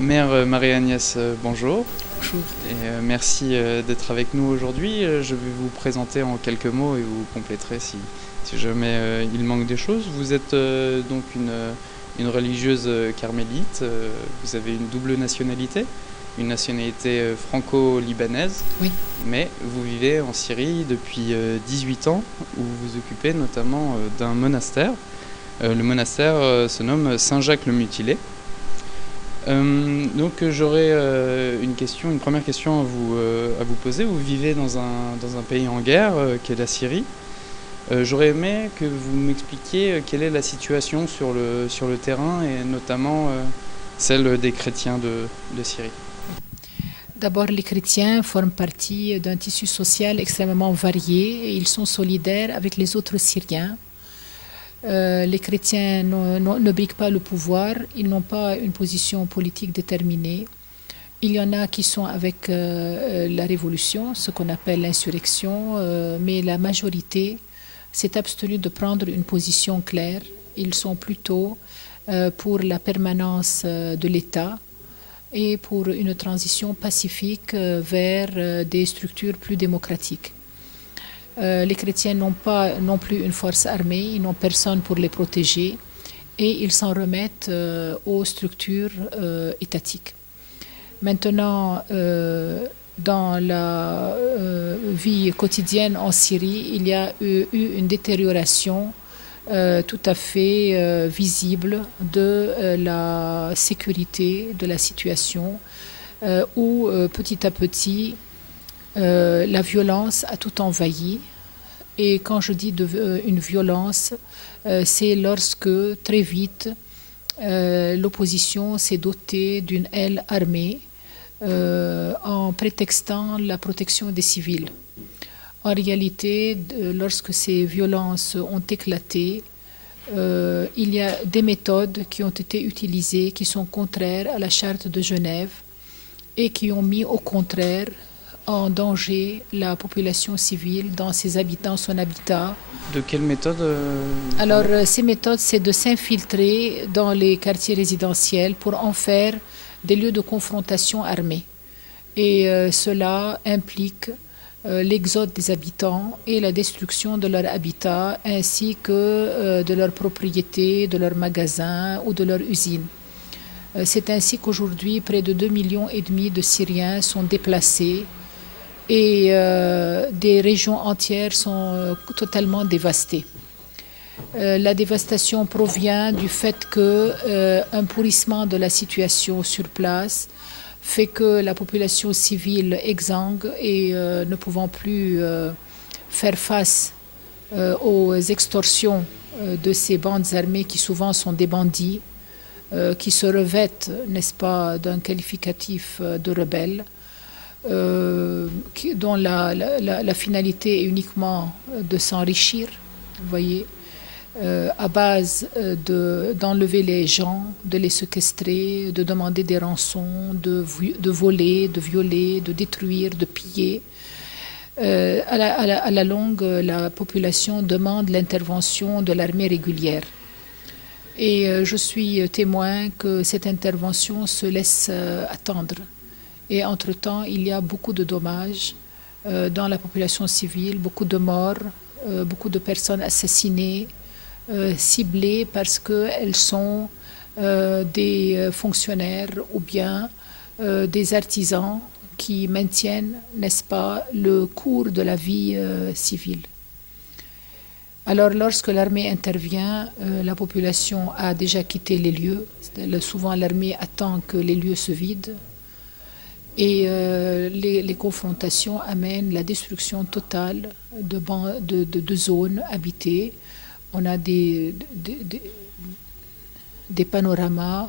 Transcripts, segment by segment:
Mère Marie-Agnès, bonjour. Bonjour. Et merci d'être avec nous aujourd'hui. Je vais vous présenter en quelques mots et vous compléterez si jamais il manque des choses. Vous êtes donc une religieuse carmélite. Vous avez une double nationalité, une nationalité franco-libanaise. Oui. Mais vous vivez en Syrie depuis 18 ans, où vous vous occupez notamment d'un monastère. Le monastère se nomme Saint-Jacques-le-Mutilé. Donc j'aurais une première question à vous poser. Vous vivez dans un pays en guerre qui est la Syrie. J'aurais aimé que vous m'expliquiez quelle est la situation sur le terrain et notamment celle des chrétiens de Syrie. D'abord, les chrétiens forment partie d'un tissu social extrêmement varié et ils sont solidaires avec les autres Syriens. Les chrétiens ne briguent pas le pouvoir, ils n'ont pas une position politique déterminée. Il y en a qui sont avec la révolution, ce qu'on appelle l'insurrection, mais la majorité s'est abstenue de prendre une position claire. Ils sont plutôt pour la permanence de l'État et pour une transition pacifique vers des structures plus démocratiques. Les chrétiens n'ont pas non plus une force armée, ils n'ont personne pour les protéger et ils s'en remettent aux structures étatiques. Maintenant, dans la vie quotidienne en Syrie, il y a eu une détérioration tout à fait visible de la sécurité de la situation où petit à petit la violence a tout envahi. Et quand je dis une violence, c'est lorsque très vite l'opposition s'est dotée d'une aile armée en prétextant la protection des civils. En réalité, lorsque ces violences ont éclaté, il y a des méthodes qui ont été utilisées qui sont contraires à la charte de Genève et qui ont mis au contraire en danger la population civile dans son habitat. De quelle méthode Alors, ces méthodes, c'est de s'infiltrer dans les quartiers résidentiels pour en faire des lieux de confrontation armée. Et cela implique l'exode des habitants et la destruction de leur habitat, ainsi que de leurs propriétés, de leurs magasins ou de leurs usines. C'est ainsi qu'aujourd'hui, près de 2,5 millions de Syriens sont déplacés et des régions entières sont totalement dévastées. La dévastation provient du fait qu'un pourrissement de la situation sur place fait que la population civile exsangue et ne pouvant plus faire face aux extorsions de ces bandes armées qui souvent sont des bandits, qui se revêtent, n'est-ce pas, d'un qualificatif de rebelles, dont la finalité est uniquement de s'enrichir, vous voyez, à base d'enlever les gens, de les séquestrer, de demander des rançons, de voler, de violer, de détruire, de piller. À la longue, la population demande l'intervention de l'armée régulière. Et je suis témoin que cette intervention se laisse attendre. Et entre-temps, il y a beaucoup de dommages dans la population civile, beaucoup de morts, beaucoup de personnes assassinées, ciblées parce qu'elles sont des fonctionnaires ou bien des artisans qui maintiennent, n'est-ce pas, le cours de la vie civile. Alors, lorsque l'armée intervient, la population a déjà quitté les lieux. Souvent, l'armée attend que les lieux se vident. Et les confrontations amènent la destruction totale de zones habitées. On a des panoramas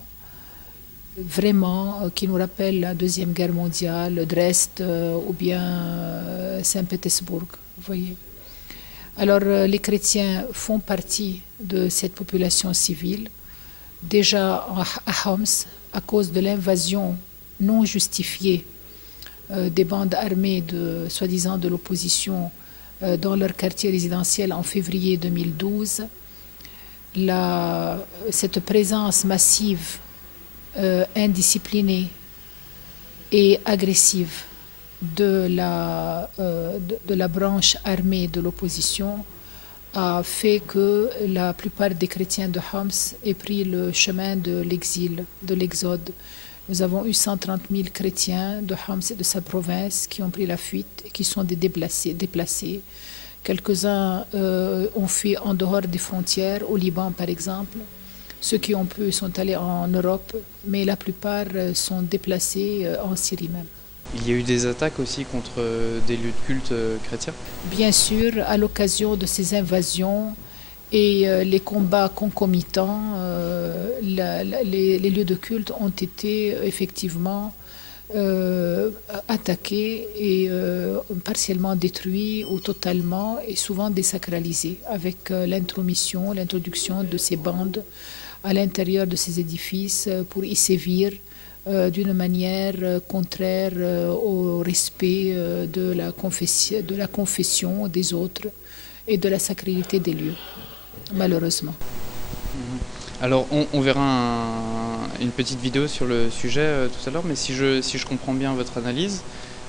vraiment qui nous rappellent la Deuxième Guerre mondiale, Dresde ou bien Saint-Pétersbourg, vous voyez. Alors les chrétiens font partie de cette population civile. Déjà à Homs, à cause de l'invasion non justifiée des bandes armées soi-disant de l'opposition dans leur quartier résidentiel en février 2012, cette présence massive indisciplinée et agressive de la branche armée de l'opposition a fait que la plupart des chrétiens de Homs aient pris le chemin de l'exil, de l'exode. Nous avons eu 130 000 chrétiens de Homs et de sa province qui ont pris la fuite et qui sont des déplacés. Quelques-uns ont fui en dehors des frontières, au Liban par exemple. Ceux qui ont pu sont allés en Europe, mais la plupart sont déplacés en Syrie même. Il y a eu des attaques aussi contre des lieux de culte chrétiens? Bien sûr, à l'occasion de ces invasions et les combats concomitants, les lieux de culte ont été effectivement attaqués et partiellement détruits ou totalement et souvent désacralisés avec l'introduction de ces bandes à l'intérieur de ces édifices pour y sévir d'une manière contraire au respect de la confession des autres et de la sacralité des lieux, malheureusement. Alors on verra une petite vidéo sur le sujet tout à l'heure, mais si je comprends bien votre analyse,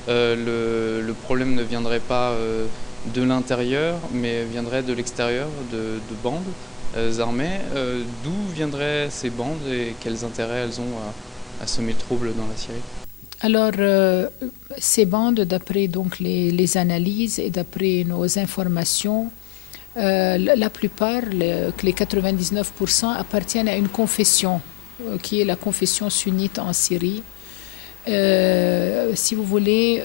le problème ne viendrait pas de l'intérieur, mais viendrait de l'extérieur, de bandes armées. D'où viendraient ces bandes et quels intérêts elles ont à semer le trouble dans la Syrie? Alors, ces bandes, d'après donc les analyses et d'après nos informations, la plupart, les 99%, appartiennent à une confession, qui est la confession sunnite en Syrie. Si vous voulez,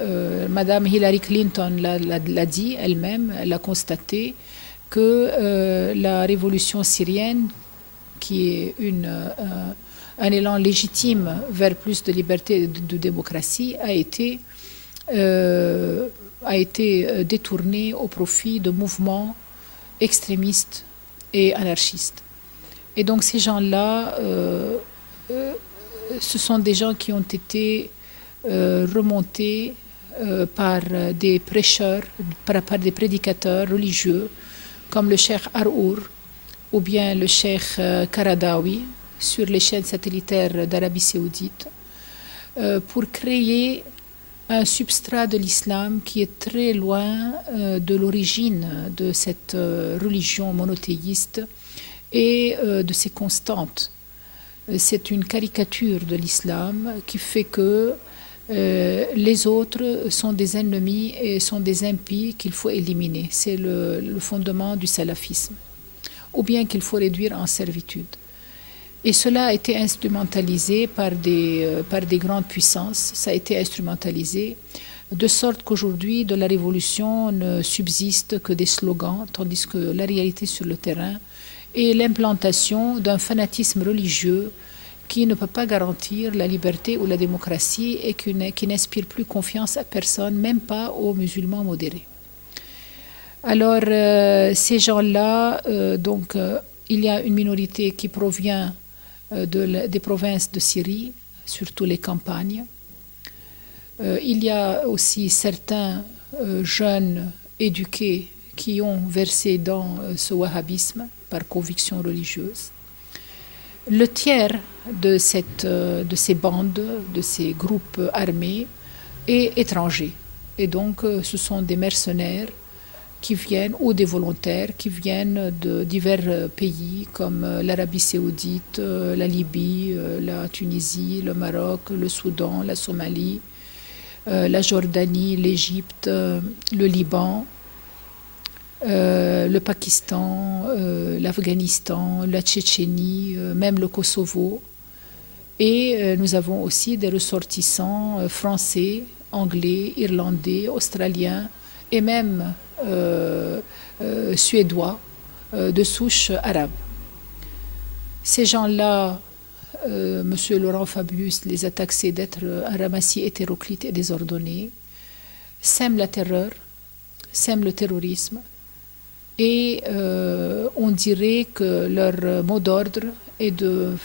Madame Hillary Clinton l'a dit elle-même, elle a constaté que la révolution syrienne, qui est un élan légitime vers plus de liberté et de démocratie, a été détournée au profit de mouvements extrémistes et anarchistes. Et donc ces gens-là, ce sont des gens qui ont été remontés par des prêcheurs, par des prédicateurs religieux, comme le cheikh Harour ou bien le cheikh Karadawi, sur les chaînes satellitaires d'Arabie Saoudite, pour créer un substrat de l'islam qui est très loin de l'origine de cette religion monothéiste et de ses constantes. C'est une caricature de l'islam qui fait que les autres sont des ennemis et sont des impies qu'il faut éliminer. C'est le fondement du salafisme, ou bien qu'il faut réduire en servitude. Et cela a été instrumentalisé par des grandes puissances. Ça a été instrumentalisé de sorte qu'aujourd'hui, de la révolution ne subsiste que des slogans, tandis que la réalité sur le terrain est l'implantation d'un fanatisme religieux qui ne peut pas garantir la liberté ou la démocratie et qui n'inspire plus confiance à personne, même pas aux musulmans modérés. Alors, ces gens-là, il y a une minorité qui provient des provinces de Syrie, surtout les campagnes. Il y a aussi certains jeunes éduqués qui ont versé dans ce wahhabisme par conviction religieuse. Le tiers de ces bandes, de ces groupes armés, est étranger. Et donc, ce sont des mercenaires qui viennent, ou des volontaires qui viennent de divers pays comme l'Arabie Saoudite, la Libye, la Tunisie, le Maroc, le Soudan, la Somalie, la Jordanie, l'Égypte, le Liban, le Pakistan, l'Afghanistan, la Tchétchénie, même le Kosovo. Et nous avons aussi des ressortissants français, anglais, irlandais, australiens et même suédois de souche arabe. Ces gens-là, M. Laurent Fabius les a taxés d'être un ramassis hétéroclite et désordonné, sèment la terreur, sèment le terrorisme, et on dirait que leur mot d'ordre est de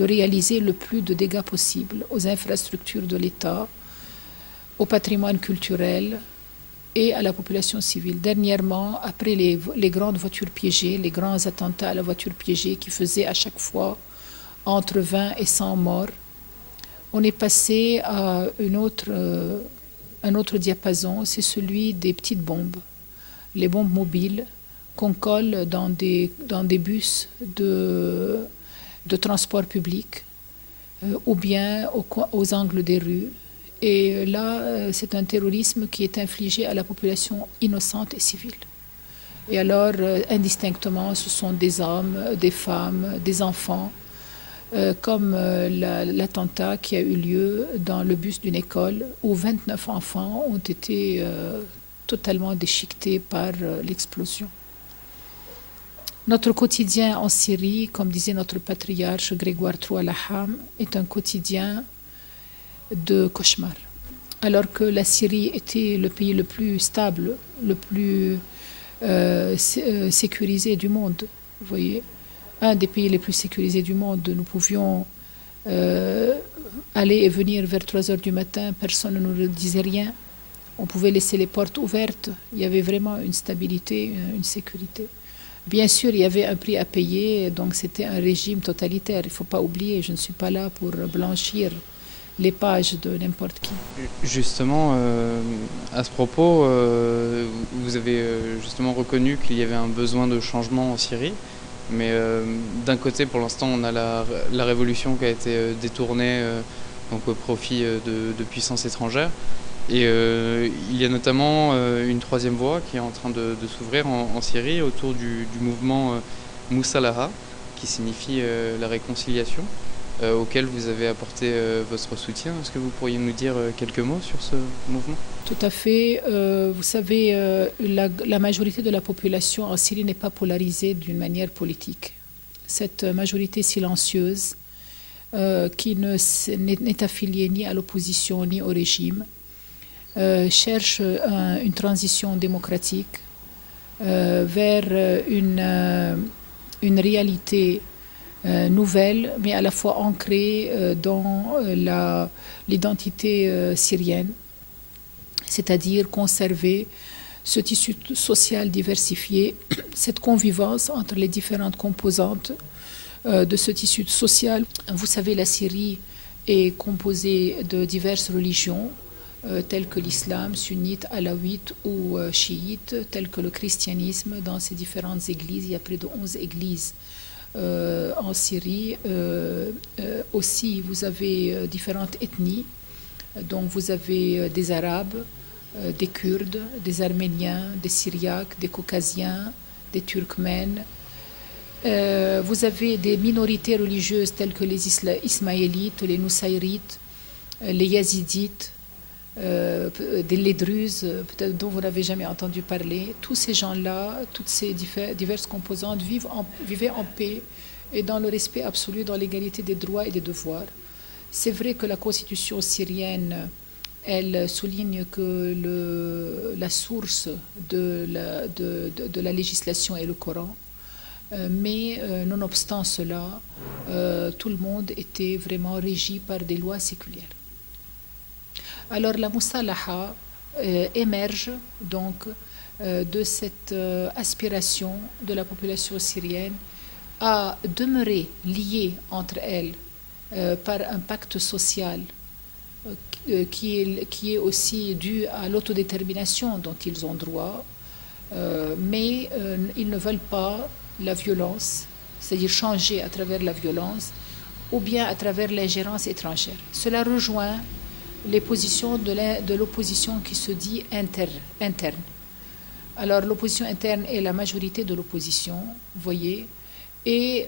réaliser le plus de dégâts possible aux infrastructures de l'État, au patrimoine culturel et à la population civile. Dernièrement, après les grandes voitures piégées, les grands attentats à la voiture piégée qui faisaient à chaque fois entre 20 et 100 morts. On est passé à un autre diapason, c'est celui des petites bombes, les bombes mobiles qu'on colle dans des bus de transport public ou bien aux angles des rues. Et là, c'est un terrorisme qui est infligé à la population innocente et civile. Et alors, indistinctement, ce sont des hommes, des femmes, des enfants, comme l'attentat qui a eu lieu dans le bus d'une école où 29 enfants ont été totalement déchiquetés par l'explosion. Notre quotidien en Syrie, comme disait notre patriarche Grégoire Troualaham, est un quotidien de cauchemar. Alors que la Syrie était le pays le plus stable, le plus sécurisé du monde, vous voyez, un des pays les plus sécurisés du monde. Nous pouvions aller et venir vers 3 heures du matin, personne ne nous disait rien. On pouvait laisser les portes ouvertes. Il y avait vraiment une stabilité, une sécurité. Bien sûr, il y avait un prix à payer, donc c'était un régime totalitaire. Il ne faut pas oublier, je ne suis pas là pour blanchir les pages de n'importe qui. Justement, à ce propos, vous avez justement reconnu qu'il y avait un besoin de changement en Syrie, mais d'un côté, pour l'instant, on a la révolution qui a été détournée donc au profit de puissances étrangères. Et il y a notamment une troisième voie qui est en train de s'ouvrir en Syrie autour du mouvement Moussalaha, qui signifie la réconciliation, auquel vous avez apporté votre soutien. Est-ce que vous pourriez nous dire quelques mots sur ce mouvement ? Tout à fait. Vous savez, la majorité de la population en Syrie n'est pas polarisée d'une manière politique. Cette majorité silencieuse qui n'est affiliée ni à l'opposition ni au régime, cherche une transition démocratique vers une réalité nouvelle, mais à la fois ancrée dans l'identité syrienne, c'est-à-dire conserver ce tissu social diversifié, cette convivence entre les différentes composantes de ce tissu social. Vous savez, la Syrie est composée de diverses religions, tels que l'islam, sunnite, alawite ou chiite, tels que le christianisme. Dans ces différentes églises, il y a près de 11 églises en Syrie. Aussi, vous avez différentes ethnies. Donc, vous avez des Arabes, des Kurdes, des Arméniens, des Syriaques, des Caucasiens, des Turkmènes. Vous avez des minorités religieuses telles que les Ismaélites, les Nusayrites, les Yazidites, les Druzes, peut-être dont vous n'avez jamais entendu parler. Tous ces gens-là, toutes ces diverses composantes vivaient en paix et dans le respect absolu, dans l'égalité des droits et des devoirs. C'est vrai que la constitution syrienne, elle souligne que la source de la législation est le Coran, mais nonobstant cela, tout le monde était vraiment régi par des lois séculières. Alors la Moussalaha émerge donc de cette aspiration de la population syrienne à demeurer liée entre elles par un pacte social qui est aussi dû à l'autodétermination dont ils ont droit, mais ils ne veulent pas la violence, c'est-à-dire changer à travers la violence ou bien à travers l'ingérence étrangère. Cela rejoint les positions de l'opposition qui se dit interne. Alors l'opposition interne est la majorité de l'opposition, vous voyez, et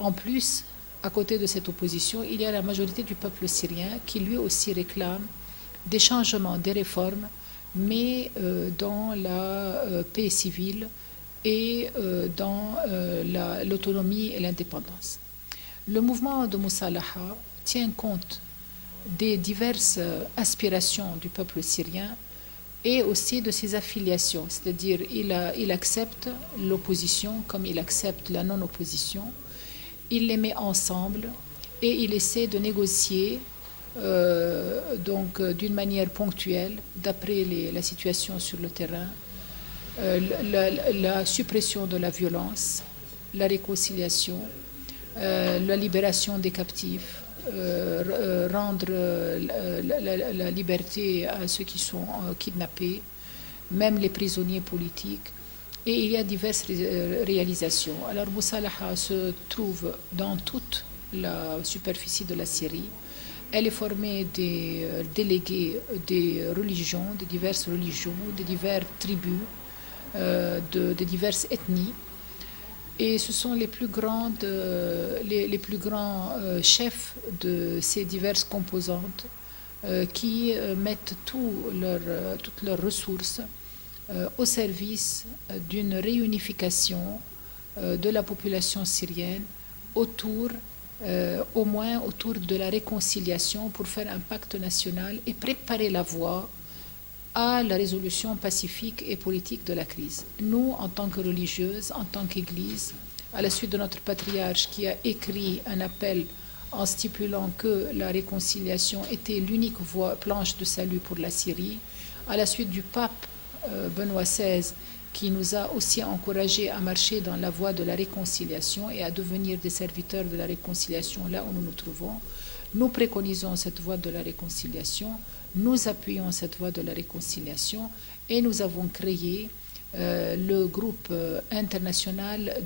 en plus, à côté de cette opposition, il y a la majorité du peuple syrien qui lui aussi réclame des changements, des réformes, mais dans la paix civile et dans l'autonomie et l'indépendance. Le mouvement de Moussalaha tient compte des diverses aspirations du peuple syrien et aussi de ses affiliations, c'est-à-dire il accepte l'opposition comme il accepte la non-opposition, il les met ensemble et il essaie de négocier donc d'une manière ponctuelle, d'après la situation sur le terrain, la suppression de la violence, la réconciliation, la libération des captifs, rendre la liberté à ceux qui sont kidnappés, même les prisonniers politiques. Et il y a diverses réalisations. Alors Moussalaha se trouve dans toute la superficie de la Syrie. Elle est formée des délégués des religions, de diverses religions, de diverses tribus, de diverses ethnies. Et ce sont les plus grands chefs de ces diverses composantes qui mettent toutes leurs ressources au service d'une réunification de la population syrienne au moins autour de la réconciliation pour faire un pacte national et préparer la voie à la résolution pacifique et politique de la crise. Nous, en tant que religieuses, en tant qu'Église, à la suite de notre patriarche qui a écrit un appel en stipulant que la réconciliation était l'unique planche de salut pour la Syrie, à la suite du pape Benoît XVI qui nous a aussi encouragés à marcher dans la voie de la réconciliation et à devenir des serviteurs de la réconciliation là où nous nous trouvons, nous préconisons cette voie de la réconciliation, nous appuyons cette voie de la réconciliation et nous avons créé le groupe international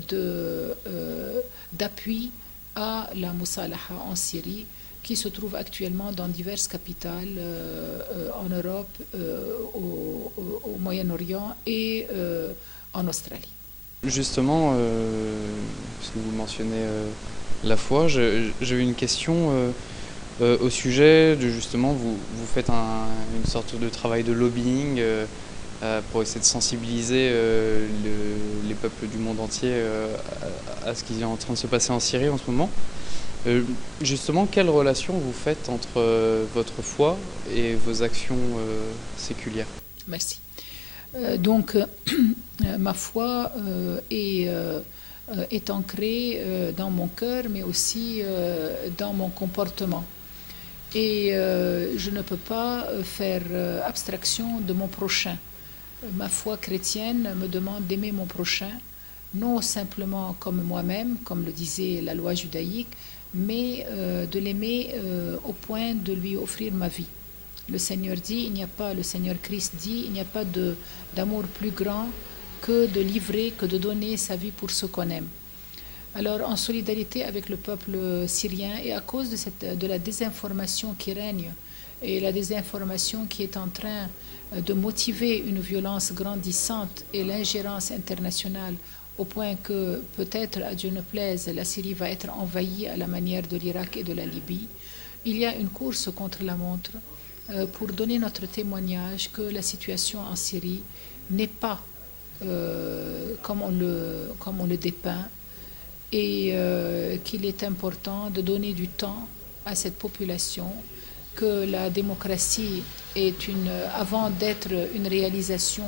d'appui à la Moussalaha en Syrie qui se trouve actuellement dans diverses capitales en Europe, au Moyen-Orient et en Australie. Justement, parce que vous mentionnez la foi, j'ai eu une question au sujet de justement, vous faites une sorte de travail de lobbying pour essayer de sensibiliser les peuples du monde entier à ce qui est en train de se passer en Syrie en ce moment. Justement, quelle relation vous faites entre votre foi et vos actions séculières? Merci. Ma foi est ancrée dans mon cœur, mais aussi dans mon comportement. Et je ne peux pas faire abstraction de mon prochain. Ma foi chrétienne me demande d'aimer mon prochain, non simplement comme moi-même, comme le disait la loi judaïque, mais de l'aimer au point de lui offrir ma vie. Le Seigneur Christ dit, il n'y a pas d'amour plus grand que de livrer, que de donner sa vie pour ce qu'on aime. Alors, en solidarité avec le peuple syrien et à cause de la désinformation qui règne et la désinformation qui est en train de motiver une violence grandissante et l'ingérence internationale au point que peut-être, à Dieu ne plaise, la Syrie va être envahie à la manière de l'Irak et de la Libye, il y a une course contre la montre pour donner notre témoignage que la situation en Syrie n'est pas comme on le dépeint et qu'il est important de donner du temps à cette population, que la démocratie est avant d'être une réalisation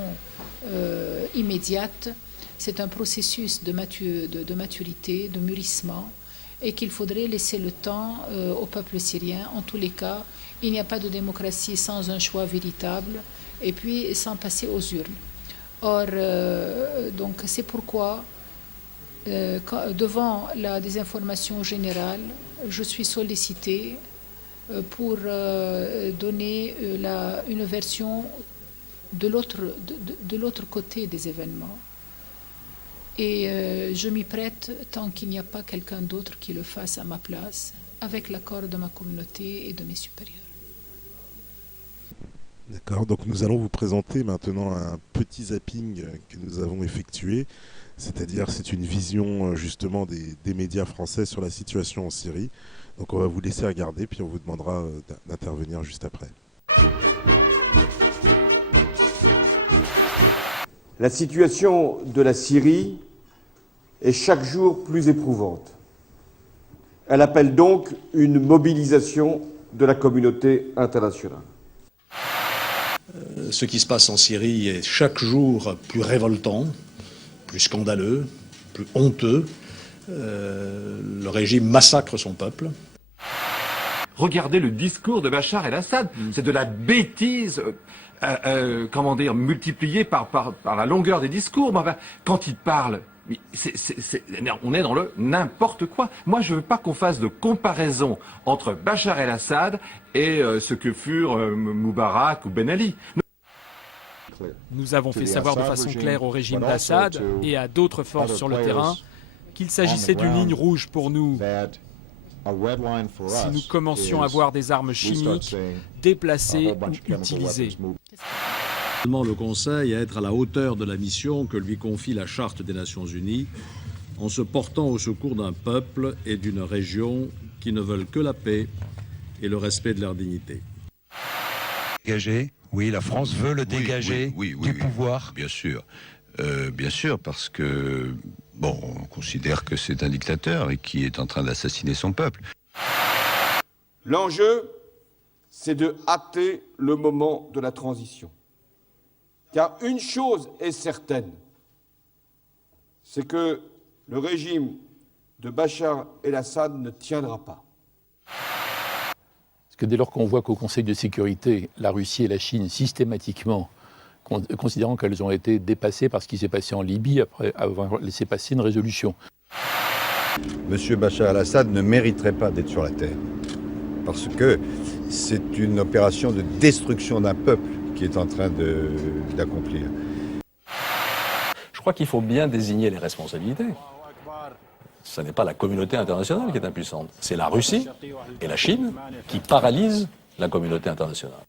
immédiate, c'est un processus de maturité, de mûrissement, et qu'il faudrait laisser le temps au peuple syrien. En tous les cas, il n'y a pas de démocratie sans un choix véritable, et puis sans passer aux urnes. Or, donc c'est pourquoi, devant la désinformation générale, je suis sollicitée pour donner une version de l'autre côté des événements. Et je m'y prête tant qu'il n'y a pas quelqu'un d'autre qui le fasse à ma place, avec l'accord de ma communauté et de mes supérieurs. D'accord, donc nous allons vous présenter maintenant un petit zapping que nous avons effectué, c'est-à-dire c'est une vision justement des médias français sur la situation en Syrie. Donc on va vous laisser regarder, puis on vous demandera d'intervenir juste après. La situation de la Syrie est chaque jour plus éprouvante. Elle appelle donc une mobilisation de la communauté internationale. Ce qui se passe en Syrie est chaque jour plus révoltant, plus scandaleux, plus honteux. Le régime massacre son peuple. Regardez le discours de Bachar el-Assad. C'est de la bêtise, multipliée par la longueur des discours. Mais enfin, quand il parle, Mais on est dans le n'importe quoi. Moi, je veux pas qu'on fasse de comparaison entre Bachar el-Assad et ce que furent Moubarak ou Ben Ali. Nous avons fait savoir de façon claire au régime d'Assad et à d'autres forces sur le terrain qu'il s'agissait d'une ligne rouge pour nous. Si nous commencions à voir des armes chimiques déplacées ou utilisées. Le Conseil à être à la hauteur de la mission que lui confie la Charte des Nations Unies en se portant au secours d'un peuple et d'une région qui ne veulent que la paix et le respect de leur dignité. Dégagé, oui, la France veut le dégager du pouvoir. Bien sûr, parce que, bon, on considère que c'est un dictateur et qui est en train d'assassiner son peuple. L'enjeu, c'est de hâter le moment de la transition. Car une chose est certaine, c'est que le régime de Bachar el-Assad ne tiendra pas. Parce que dès lors qu'on voit qu'au Conseil de sécurité, la Russie et la Chine, systématiquement, considérant qu'elles ont été dépassées par ce qui s'est passé en Libye, après avoir laissé passer une résolution. Monsieur Bachar el-Assad ne mériterait pas d'être sur la terre. Parce que c'est une opération de destruction d'un peuple qui est en train d'accomplir. Je crois qu'il faut bien désigner les responsabilités. Ce n'est pas la communauté internationale qui est impuissante, c'est la Russie et la Chine qui paralysent la communauté internationale.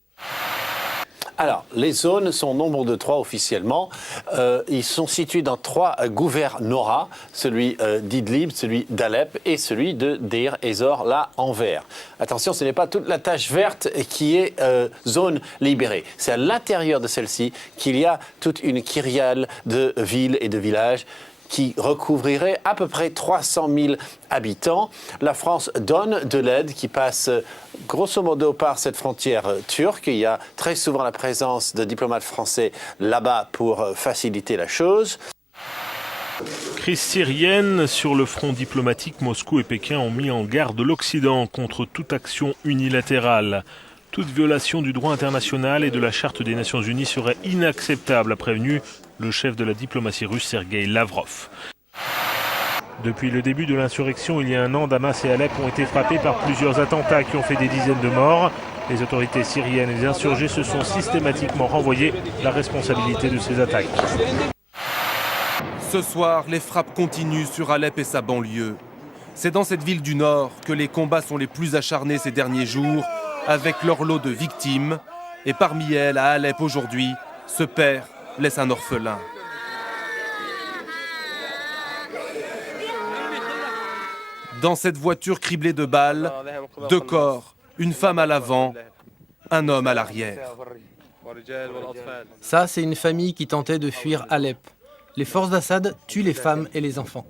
Alors, les zones sont au nombre de 3 officiellement. Ils sont situés dans 3 gouvernorats, celui d'Idlib, celui d'Alep et celui de Deir ez-Zor, là en vert. Attention, ce n'est pas toute la tache verte qui est zone libérée. C'est à l'intérieur de celle-ci qu'il y a toute une kyrielle de villes et de villages qui recouvrirait à peu près 300 000 habitants. La France donne de l'aide qui passe grosso modo par cette frontière turque. Il y a très souvent la présence de diplomates français là-bas pour faciliter la chose. Crise syrienne, sur le front diplomatique, Moscou et Pékin ont mis en garde l'Occident contre toute action unilatérale. Toute violation du droit international et de la Charte des Nations Unies serait inacceptable, a prévenu le chef de la diplomatie russe, Sergueï Lavrov. Depuis le début de l'insurrection, il y a un an, Damas et Alep ont été frappés par plusieurs attentats qui ont fait des dizaines de morts. Les autorités syriennes et les insurgés se sont systématiquement renvoyés la responsabilité de ces attaques. Ce soir, les frappes continuent sur Alep et sa banlieue. C'est dans cette ville du Nord que les combats sont les plus acharnés ces derniers jours, avec leur lot de victimes. Et parmi elles, à Alep aujourd'hui, ce père laisse un orphelin. Dans cette voiture criblée de balles, 2 corps, une femme à l'avant, un homme à l'arrière. Ça, c'est une famille qui tentait de fuir Alep. Les forces d'Assad tuent les femmes et les enfants.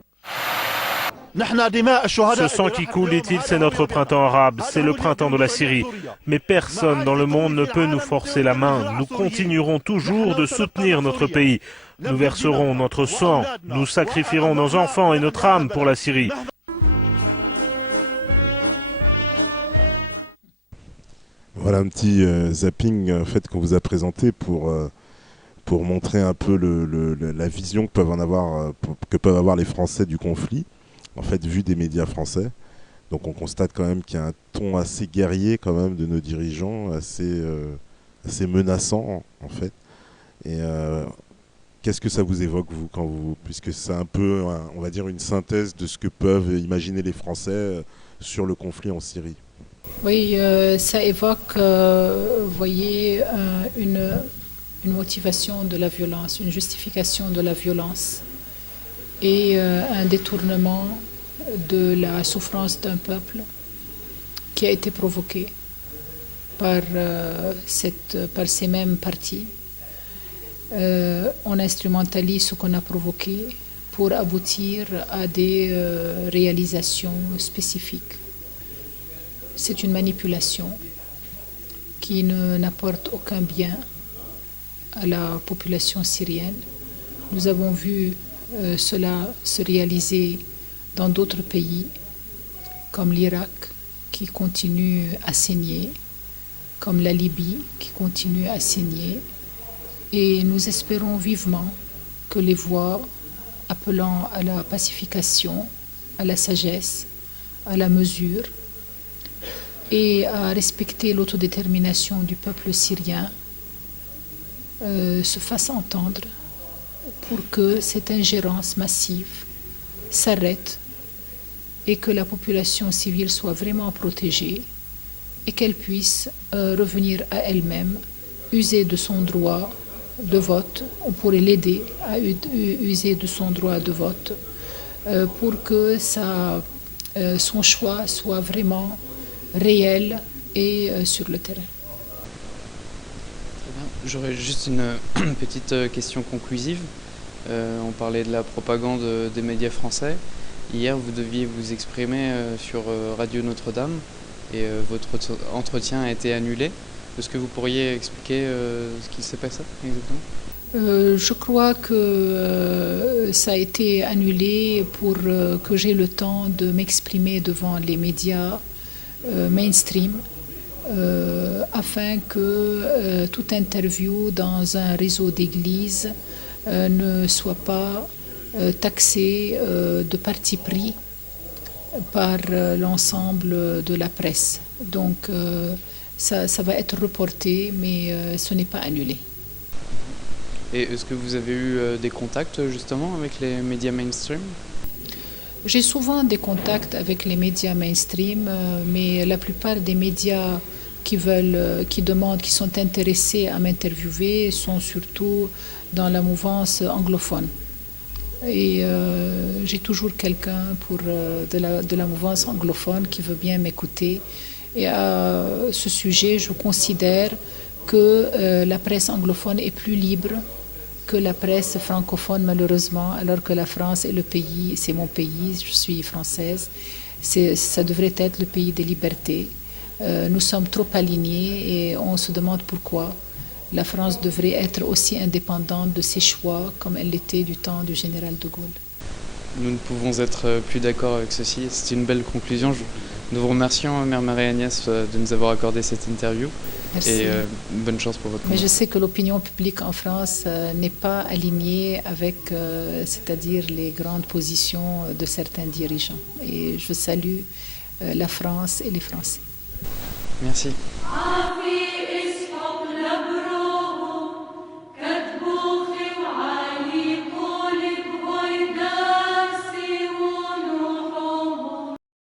Ce sang qui coule, dit-il, c'est notre printemps arabe, c'est le printemps de la Syrie. Mais personne dans le monde ne peut nous forcer la main. Nous continuerons toujours de soutenir notre pays. Nous verserons notre sang, nous sacrifierons nos enfants et notre âme pour la Syrie. Voilà un petit zapping en fait, qu'on vous a présenté pour montrer un peu la vision que peuvent avoir les Français du conflit, en fait, vu des médias français. Donc on constate quand même qu'il y a un ton assez guerrier quand même de nos dirigeants, assez menaçant en fait. Et qu'est-ce que ça vous évoque, vous, puisque c'est un peu, on va dire, une synthèse de ce que peuvent imaginer les Français sur le conflit en Syrie? Oui, ça évoque, vous voyez, une motivation de la violence, une justification de la violence et un détournement de la souffrance d'un peuple qui a été provoqué par ces mêmes partis. On instrumentalise ce qu'on a provoqué pour aboutir à des réalisations spécifiques. C'est une manipulation qui n'apporte aucun bien à la population syrienne. Nous avons vu cela se réaliser dans d'autres pays, comme l'Irak, qui continue à saigner, comme la Libye, qui continue à saigner. Et nous espérons vivement que les voix appelant à la pacification, à la sagesse, à la mesure et à respecter l'autodétermination du peuple syrien se fasse entendre pour que cette ingérence massive s'arrête et que la population civile soit vraiment protégée et qu'elle puisse revenir à elle-même, user de son droit de vote. On pourrait l'aider à user de son droit de vote pour que son choix soit vraiment réel et sur le terrain. Très bien. J'aurais juste une petite question conclusive. On parlait de la propagande des médias français. Hier, vous deviez vous exprimer sur Radio Notre-Dame et votre entretien a été annulé. Est-ce que vous pourriez expliquer ce qui s'est passé exactement ? Je crois que ça a été annulé pour que j'ai le temps de m'exprimer devant les médias mainstream afin que toute interview dans un réseau d'églises ne soit pas taxée de parti pris par l'ensemble de la presse. Donc ça va être reporté, mais ce n'est pas annulé. Et est-ce que vous avez eu des contacts justement avec les médias mainstream ? J'ai souvent des contacts avec les médias mainstream, mais la plupart des médias qui demandent, qui sont intéressés à m'interviewer sont surtout dans la mouvance anglophone. Et j'ai toujours quelqu'un de la mouvance anglophone qui veut bien m'écouter. Et à ce sujet, je considère que la presse anglophone est plus libre que la presse francophone, malheureusement, alors que la France est le pays, c'est mon pays, je suis française, ça devrait être le pays des libertés. Nous sommes trop alignés et on se demande pourquoi la France devrait être aussi indépendante de ses choix comme elle l'était du temps du général de Gaulle. Nous ne pouvons être plus d'accord avec ceci. C'est une belle conclusion. Nous vous remercions, Mère Marie-Agnès, de nous avoir accordé cette interview. Merci. Et bonne chance pour votre Mais je sais que l'opinion publique en France n'est pas alignée avec, c'est-à-dire les grandes positions de certains dirigeants. Et je salue la France et les Français. Merci.